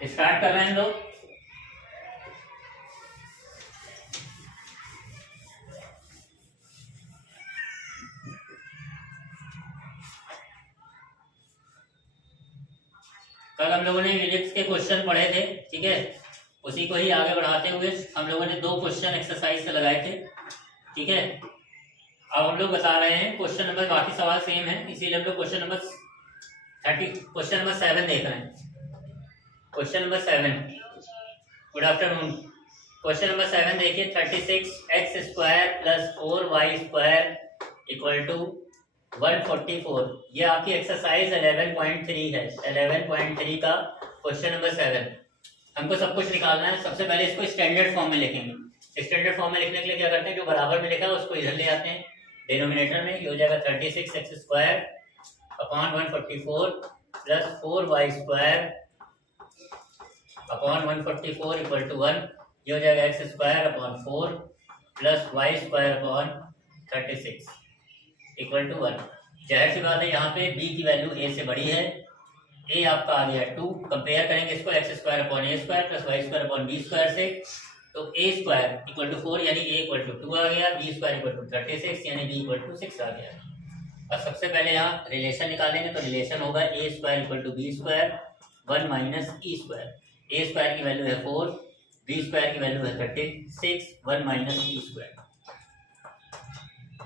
Start कर रहे हैं लोग। कल हम लोगों ने इलिप्स के क्वेश्चन पढ़े थे, ठीक है। उसी को ही आगे बढ़ाते हुए हम लोगों ने 2 क्वेश्चन एक्सरसाइज से लगाए थे, ठीक है। अब हम लोग बता रहे हैं क्वेश्चन नंबर, बाकी सवाल सेम है, इसीलिए हम लोग क्वेश्चन नंबर 7 देख रहे हैं। Question number 7, good afternoon. Question number 7 देखिए, 36x² + 4y² = 144। ये आपकी एक्सरसाइज 11.3 है। 11.3 का क्वेश्चन नंबर 7। हमको सब कुछ निकालना है। सबसे पहले इसको स्टैंडर्ड फॉर्म में लिखेंगे। स्टैंडर्ड फॉर्म में लिखने के लिए क्या करते हैं, जो बराबर में लिखा है उसको इधर ले आते हैं डिनोमिनेटर में। ये हो जाएगा 36x² / 144 + 4y² / 144 = 1। ये हो जाएगा x² / 4 + y² / 36 = 1। जाहिर सी बात है, यहाँ पे b की वैल्यू a से बड़ी है। a आपका आ गया 2। कंपेयर करेंगे इसको x² / a² + y² / b² से, तो a² = 4 यानी a = 2 आ गया, b² = 36 यानी b = 6 आ गया। अब सबसे पहले यहाँ रिलेशन निकालेंगे, तो रिलेशन होगा a² = b², 1 - e²। a² की वैल्यू है 4, b² की वैल्यू है 36, 1 - e²।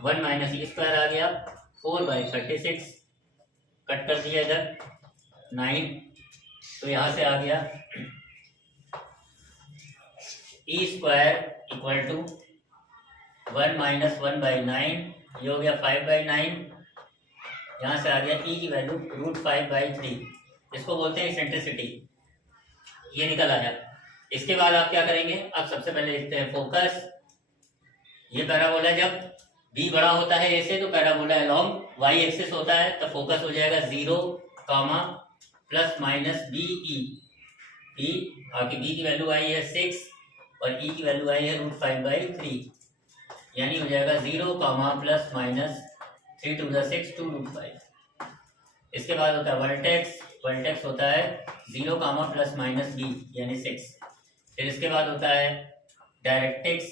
1 - e² आ गया, 4/36 कट कर दिया इधर 9, तो यहाँ से आ गया e² = 1 - 1/9, ये हो गया 5/9। यहाँ से आ गया e की वैल्यू √5/3, इसको बोलते हैं इसेंट्रिसिटी। ये निकल आया। इसके बाद आप क्या करेंगे, अब सबसे पहले लिखते हैं फोकस। ये पैराबोला जब b बड़ा होता है a से, तो पैराबोला अलोंग y एक्सिस होता है, तो फोकस हो जाएगा 0, ± BE। आपकी b की वैल्यू आई है 6 और e की वैल्यू आई है √5/3, यानी हो जाएगा 0, ± 3 to the 6 2 √5। इसके बाद होता है वर्टेक्स। वर्टेक्स होता है 0, ± b यानी 6। फिर इसके बाद होता है डायरेक्ट्रिक्स,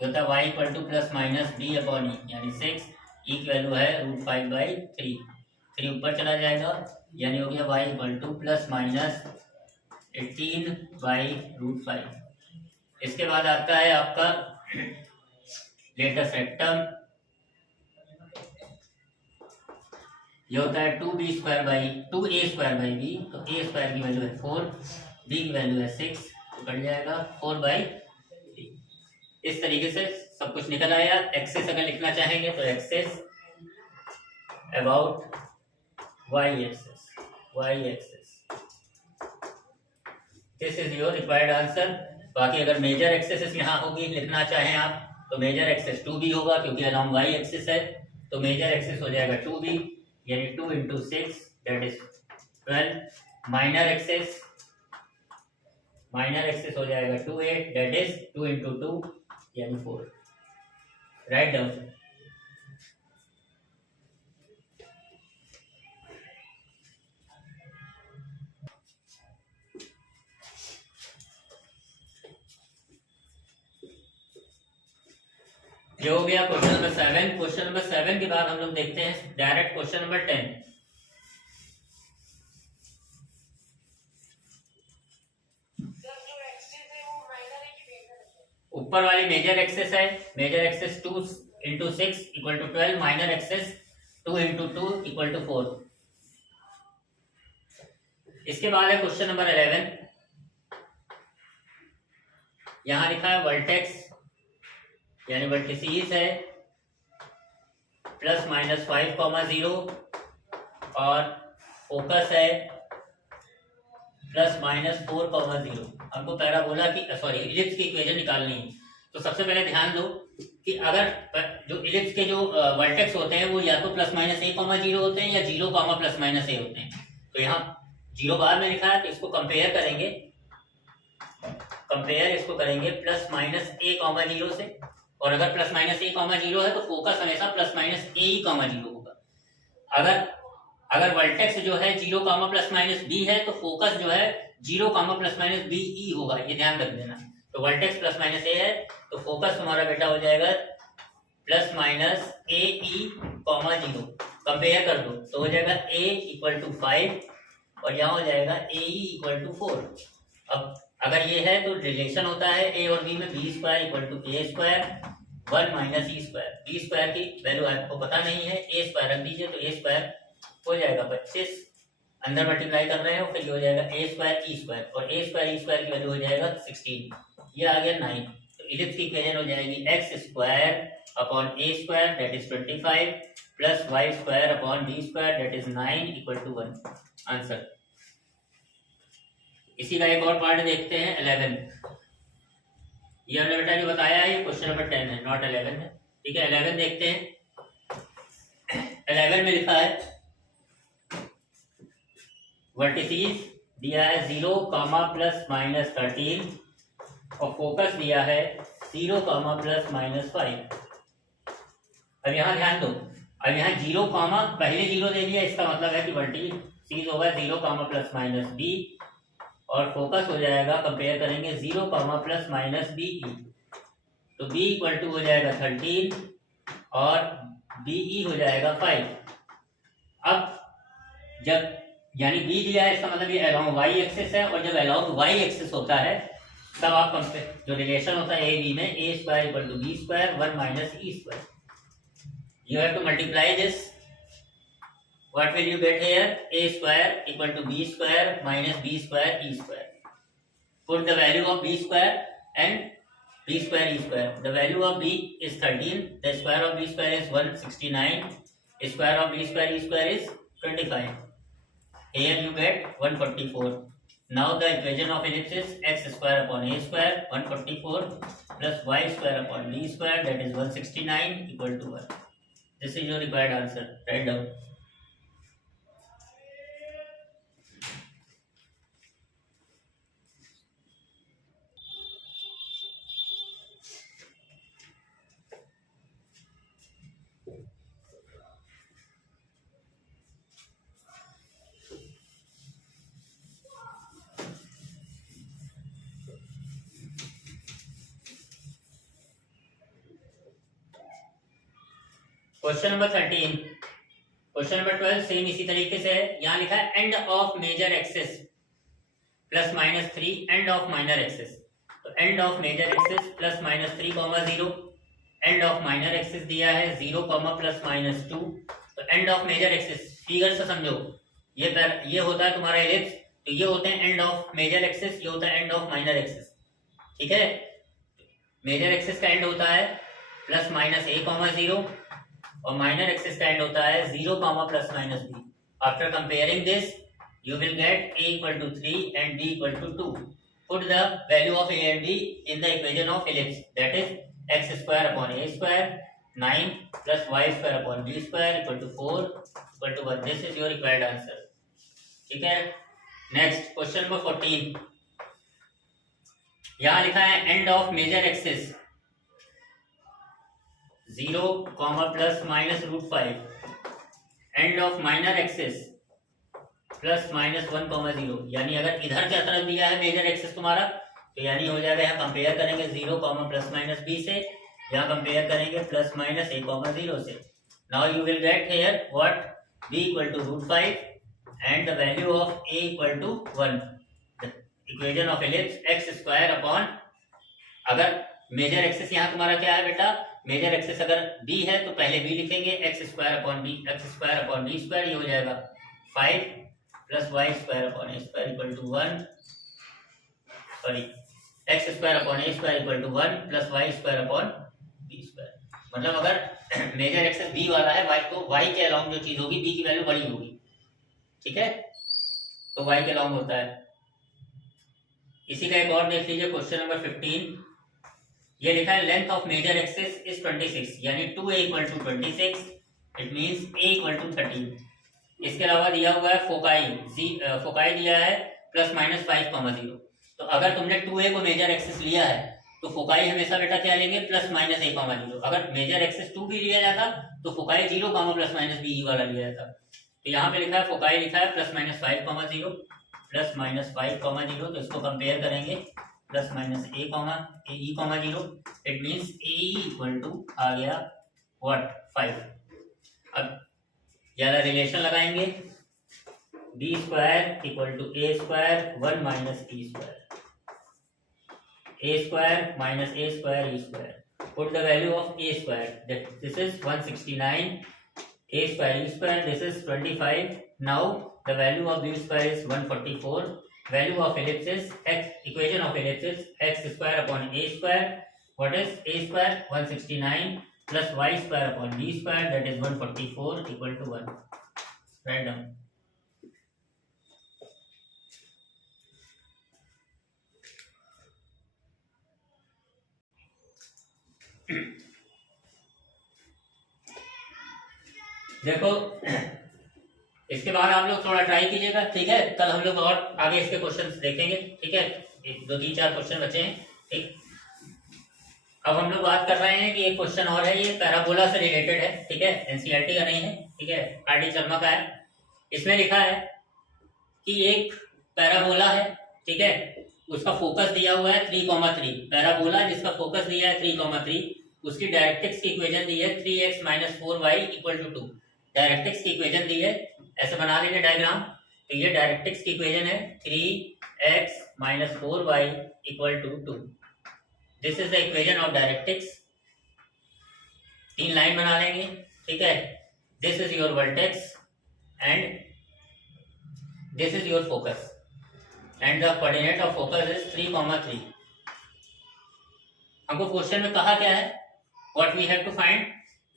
जो होता है y = ± b/e यानी 6। e की वैल्यू है √5/3, 3 ऊपर चला जाएगा, यानी हो गया y = ± 18/√5। इसके बाद आता है आपका लेटस रेक्टम। ये होता है 2a² b, तो a² की वैल्यू है 4, b की वैल्यू है 6, तो कट जाएगा 4/3। इस तरीके से सब कुछ निकल आया। एक्सेस अगर लिखना चाहेंगे तो axis about y axis, this is your required answer. बाकी अगर मेजर एक्सेस यहाँ होगी लिखना चाहें आप, तो मेजर एक्सेस 2b होगा, क्योंकि अलोंग y एक्सिस है, तो मेजर एक्सेस हो जाएगा 2b यानी 2 × 6 दैट इज 12। माइनर एक्सेस हो जाएगा 2a दैट इज 2 × 2 यानी 4। Write down. ये हो गया क्वेश्चन नंबर 7। क्वेश्चन नंबर 7 के बाद हम लोग देखते हैं डायरेक्ट क्वेश्चन नंबर 10। ऊपर वाली मेजर एक्सेस है, मेजर एक्सेस 2 × 6 = 12, माइनर एक्सेस 2 × 2 = 4। इसके बाद है क्वेश्चन नंबर 11। यहां लिखा है वर्टेक्स यानी वर्टिसीज है ±5, 0 और फोकस है ±4, 0। हमको पैराबोला की इलिप्स की इक्वेशन निकालनी है। तो सबसे पहले ध्यान दो कि अगर जो इलिप्स के जो वर्टेक्स होते हैं वो या तो ±a, 0 होते हैं या 0, ±a होते हैं। तो यहाँ 0 बाद में लिखा है, तो इसको कंपेयर करेंगे ±a, 0 से। और अगर ±a, 0 है तो फोकस हमेशा ±a, 0 होगा। अगर अगर वर्टेक्स जो है 0 कामा प्लस माइनस बी है तो फोकस जो है 0 कामा प्लस माइनस बी ई होगा, ये ध्यान रख देना। तो वर्टेक्स प्लस माइनस ए है तो फोकस तुम्हारा बेटा हो जाएगा प्लस माइनस ए ई कॉमा 0। कंपेयर कर दो तो हो जाएगा a इक्वल टू 5 और यहाँ हो जाएगा ए ई इक्वल टू 4। अब अगर ये है तो रिलेशन होता है a और b में b square equal to a square 1 minus e square. B square की वैल्यू आपको पता नहीं है, a स्क्वायर रख दीजिए तो a स्क्वायर हो जाएगा 25, अंदर मल्टीप्लाई कर रहे हो फिर ये हो जाएगा a स्क्वायर ई स्क्वायर और a स्क्वायर ई स्क्वायर की वैल्यू हो जाएगा 16, ये आ गया 9। तो इलिप्स की इक्वेशन हो जाएगी x square upon a square that is 25 plus y square upon b square that is 9 equal to 1। Answer. इसी का एक और पार्ट देखते हैं 11। ये हमने बेटा जो बताया है ये क्वेश्चन नंबर 10 है, नॉट 11 है। ठीक है, 11 देखते हैं। 11 में लिखा है वर्टिसेस दिया है 0 कामा प्लस माइनस 13 और फोकस दिया है 0 कामा प्लस माइनस 5। अब यहाँ ध्यान दो, अब यहाँ 0 कामा पहले 0 दे दिया, इसका मतलब है कि वर्टिसेस होगा 0 कामा प्लस माइनस बी और फोकस हो जाएगा, कंपेयर करेंगे 0 कामा प्लस माइनस बी ई। तो b इक्वल टू हो जाएगा 13 और बी ई हो जाएगा 5। अब जब यानी b दिया है इसका मतलब ये अलोंग y एक्सिस है और जब अलोंग y एक्सिस होता है तब आप कंपेयर जो रिलेशन होता है a b में a square equal to b square 1 minus e square. You have to multiply this. What will you get here? A square equal to b square minus b square e square. Put the value of b square and b square e square. The value of b is 13. The square of b square is 169. Square of b square e square is 25. Here you get 144. Now the equation of ellipse is x square upon a square 144 plus y square upon b square that is 169 equal to 1. This is your required answer. Write down. Question number 13। Question number 12 same इसी तरीके से है। यहाँ लिखा है end of major axis plus minus 3 end of minor axis. तो end of major axis plus minus 3 0, end of minor axis दिया है 0 प्लस माइनस 2। तो end of major axis figure से समझो, ये होता है तुम्हारा एलिप्स, तो ये होते हैं एंड ऑफ मेजर एक्सिस, ये होता है एंड ऑफ माइनर एक्सिस। ठीक है, मेजर एक्सिस का एंड होता है प्लस माइनस a 0 और माइनर एक्सिस का एंड होता है 0 plus minus b। After comparing this you will get a equal to 3 and b equal to 2. Put the value of a and b in the equation of ellipse, that is x square upon a square 9 plus y square upon b square equal to 4 equal to 1. This is your required answer. ठीक है, next question number 14। यहाँ लिखा है end of major axis 0 plus minus √5, end of minor axis plus minus 1 0। यानी अगर इधर क्या तरफ दिया है मेजर एक्सिस तुम्हारा, तो यानी हो जाएगा यहाँ कंपेयर करेंगे 0 प्लस माइनस b से, यहाँ कंपेयर करेंगे प्लस माइनस a 0 से। Now you will get here what b equal to √5 and the value of a equal to 1। Equation of ellipse x square upon, अगर मेजर एक्सिस यहाँ तुम्हारा क्या है बेटा, मेजर एक्सिस अगर b है तो पहले b लिखेंगे, x square upon b square, ये हो जाएगा 5 plus y square upon a square equal to 1, sorry x square upon a square equal to 1 plus y square upon b square. मतलब अगर मेजर एक्सिस b वाला है y, तो y के along जो चीज होगी b की वैल्यू बड़ी होगी। ठीक है, तो y के अलोंग होता है। इसी का एक और देख लीजिए क्वेश्चन नंबर 15। ये लिखा है length of major axis is 26, यानी 2a equal to 26, it means a equal to 13। इसके अलावा दिया हुआ है फोकाई दिया है प्लस माइनस 5 0। तो अगर तुमने 2a को मेजर एक्सिस लिया है तो फोकाई हमेशा बेटा क्या लेंगे, प्लस माइनस a 0। अगर मेजर एक्सिस 2 भी लिया जाता तो फोकाई 0 प्लस माइनस b वाला लिया जाता। तो यहाँ पे लिखा है फोकाई लिखा है +-5,0 +-5,0, तो इसको कंपेयर करेंगे +-a,e,0 it means a equal to आ गया व्हाट 5। अब ज़्यादा रिलेशन लगाएंगे b² equal to a² 1 - e², a² - a², put the value of a², this is 169, a² e² this is 25. Now the value of b² is 144. Value of ellipse is equation of ellipse is x² upon a². What is a² 169 plus y² upon b², that is 144 equal to 1. Write down. देखो इसके बाद आप लोग थोड़ा try कीजिएगा, ठीक है। कल हम लोग और आगे इसके क्वेश्चंस देखेंगे, ठीक है। 1 2 3 4 क्वेश्चन बचे हैं, ठीक। अब हम लोग बात कर रहे हैं कि एक क्वेश्चन और है, ये पैराबोला से रिलेटेड है, ठीक है। एनसीईआरटी का नहीं है, ठीक है, आरडी शर्मा का है। इसमें लिखा है कि एक पैराबोला है, ठीक है, उसका फोकस दिया हुआ है 3,3। पैराबोला जिसका फोकस दिया है 3,3, उसकी डायरेक्ट्रिक्स की इक्वेशन दी है 3x - 4y = 2। डायरेक्ट्रिक्स की इक्वेशन दी है, ऐसे बना लेंगे डायग्राम। तो ये डायरेक्ट्रिक्स की इक्वेशन है 3x - 4y = 2। This is the equation of directrix. 3 line बना लेंगे, ठीक है। This is your vertex and this is your focus and the coordinate of focus is 3,3। हमको क्वेश्चन में कहा क्या है, what we have to find,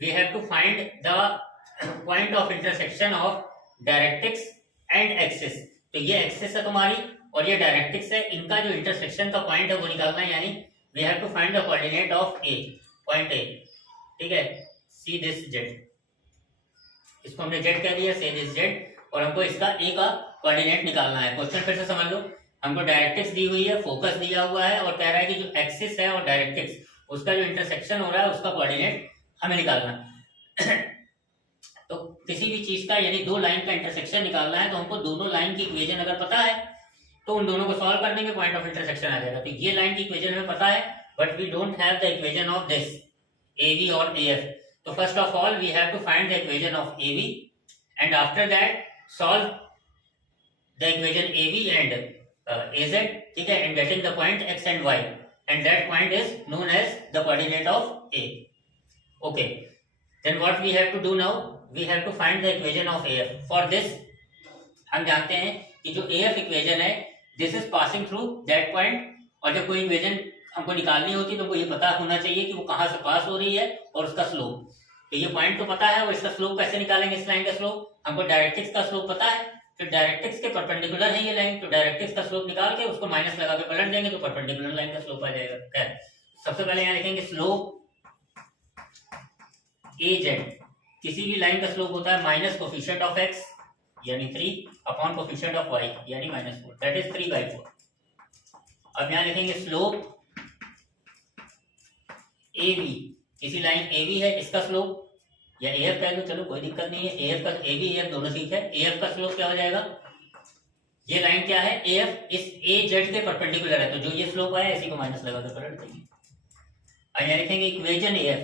we have to find the point of intersection of directrix and axis. तो ये axis है तुम्हारी और ये डायरेक्ट्रिक्स है, इनका जो इंटरसेक्शन का पॉइंट है वो निकालना है, यानी we have to find the coordinate of a, point a, ठीक है। सी दिस जेड, इसको हमने जेड कह दिया, सी दिस जेड, और हमको इसका ए का कोऑर्डिनेट निकालना है। क्वेश्चन फिर से समझ लो, हमको डायरेक्ट्रिक्स दी हुई है, फोकस दिया हुआ है और कह रहा है कि जो एक्सिस है और डायरेक्ट्रिक्स उसका जो इंटरसेक्शन हो रहा है उसका कोऑर्डिनेट हमें निकालना है। तो किसी भी चीज का यानी 2 लाइन का इंटरसेक्शन निकालना है, तो हमको दोनों लाइन की इक्वेशन अगर पता है तो उन दोनों को सॉल्व कर देंगे, पॉइंट ऑफ इंटरसेक्शन आ जाएगा। तो ये लाइन की इक्वेशन हमें पता है, but we don't have the equation of this AB और AF। तो first of all we have to find the equation of AB and after that solve the equation AB and AZ, ठीक है, and getting the point x and y, and that point is known as the coordinate of A. Okay, then what we have to do now, we have to find the equation of AF. For this हम जानते हैं कि जो AF equation है, this is passing through that point, और जब कोई equation हमको निकालनी होती है तो हमको ये पता होना चाहिए कि वो कहाँ से पास हो रही है और उसका स्लोप। तो ये पॉइंट तो पता है, और इसका स्लोप कैसे निकालेंगे, इस लाइन का स्लोप हमको डायरेक्ट्रिक्स का स्लोप पता है, तो डायरेक्ट्रिक्स के परपेंडिकुलर है ये लाइन, तो डायरेक्ट्रिक्स का स्लोप निकाल के उसको माइनस लगा के पलट देंगे तो परपेंडिकुलर लाइन का स्लोप आ जाएगा। खैर, सबसे पहले यहाँ लिखेंगे स्लोप AZ। किसी भी लाइन का स्लोप होता है माइनस कोफिशिएंट ऑफ x यानी 3 अपॉन कोफिशिएंट ऑफ y यानी -4, दैट इज 3/4। अब यहाँ लिखेंगे स्लोप AB, किसी लाइन AB है, इसका स्लोप या AF कह दो, चलो कोई दिक्कत नहीं है, AF का AB AF दोनों ठीक है। AF का स्लोप क्या हो जाएगा, ये लाइन क्या है AF इस AZ के परपेंडिकुलर है, तो जो ये स्लोप आया इसी को माइनस लगा कर पलट देंगे। अब यहाँ लिखेंगे इक्वेशन AF,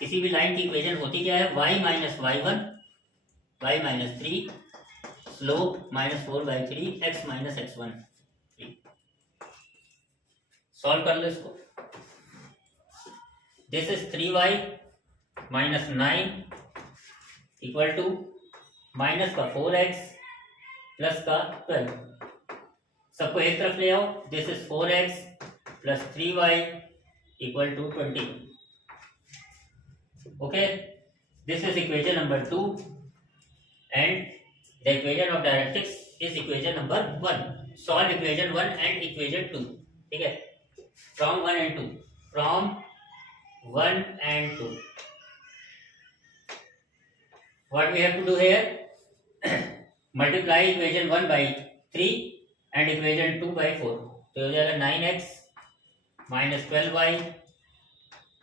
किसी भी लाइन की इक्वेशन होती क्या है, y - y1 y - 3 slope -4/3 x - x1। Solve कर लो इसको। This is 3y - 9 equal to minus का 4x प्लस का 12। सबको एक तरफ ले आओ, this is 4x plus 3y equal to 20। Okay, this is equation number 2 and the equation of directrix is equation number 1। Solve equation 1 and equation 2, ठीक है, from 1 and 2, from 1 and 2। What we have to do here? Multiply equation 1 by 3 and equation 2 by 4। तो हो जाएगा 9x minus 12y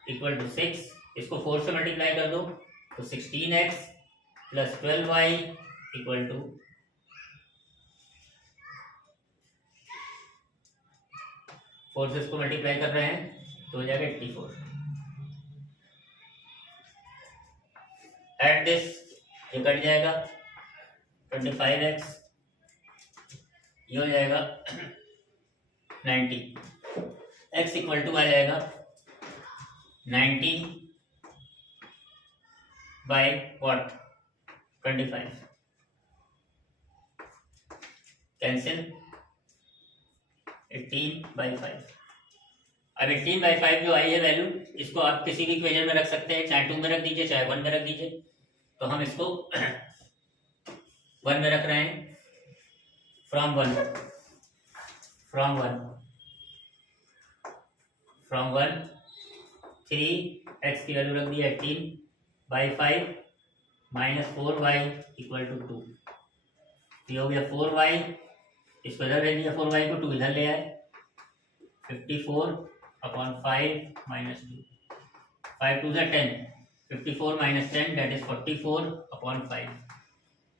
equal to 6। इसको 4 से multiply कर दो तो 16x plus 12y equal to 4 से इसको मल्टीप्लाई कर रहे हैं तो हो जाएगा 84। एट दिस ये कट जाएगा 25x, ये हो जाएगा 90, x इक्वल टू आ जाएगा 90 बाय व्हाट 25, कैंसिल 18/5। अब 18/5 जो आई है वैल्यू, इसको आप किसी भी इक्वेशन में रख सकते हैं, चाहे 2 में रख दीजिए चाहे 1 में रख दीजिए। तो हम इसको 1 में रख रहे हैं। फ्रॉम वन 3x की वैल्यू रख दी 18/5 माइनस 4y इक्वल टू 2। ये हो गया 4y, इसको इधर ले लिया, 4y को 2 इधर ले आए, 54/5 माइनस 2, 5 2 से 10, 54 माइनस 10 दैट इज 44/5,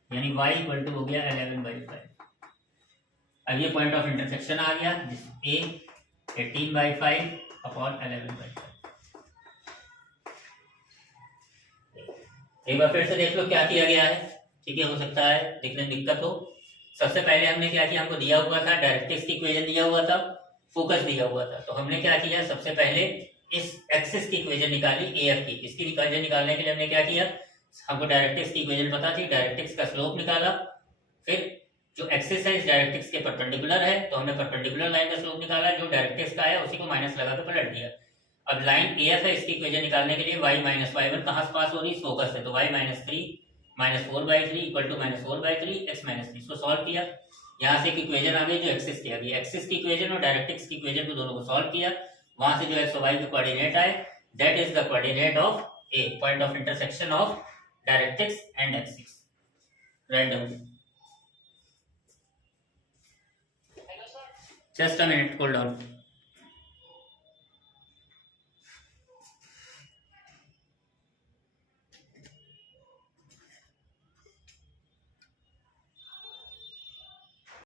यानी y इक्वल टू हो गया 11/5। अब ये पॉइंट ऑफ इंटरसेक्शन आ गया, a 18/5/11/5। एक बार फिर से देख लो क्या किया गया है, ठीक है, हो सकता है देखने में दिक्कत हो। सबसे पहले हमने क्या किया, हमको दिया हुआ था डायरेक्ट्रिक्स की इक्वेशन दिया हुआ था, फोकस दिया हुआ था, तो हमने क्या किया, सबसे पहले इस एक्सिस की इक्वेशन निकाली AF की। इसकी इक्वेशन निकालने के लिए हमने क्या किया, हमको डायरेक्ट्रिक्स की इक्वेशन पता थी, डायरेक्ट्रिक्स का स्लोप निकाला, फिर जो एक्सिस है इस डायरेक्ट्रिक्स के परपेंडिकुलर है तो हमने परपेंडिकुलर लाइन का स्लोप निकाला, जो डायरेक्ट्रिक्स का है उसी को माइनस लगा के पलट दिया। अब लाइन AF है, इसकी इक्वेशन निकालने के लिए y माइनस y1 कहाँ से पास हो रही है, फोकस है, तो y minus 3 minus 4/3 equal to minus 4/3 x minus 3। इसको सॉल्व किया, यहाँ से एक इक्वेशन आ गई जो एक्सिस की आ गई, एक्सिस की इक्वेशन और डायरेक्ट्रिक्स की इक्वेशन को दोनों को सॉल्व किया, वहां से जो x और y के कोऑर्डिनेट आए that is the coordinate of A, point of intersection of directrix and axis. Write down, just a minute, hold on।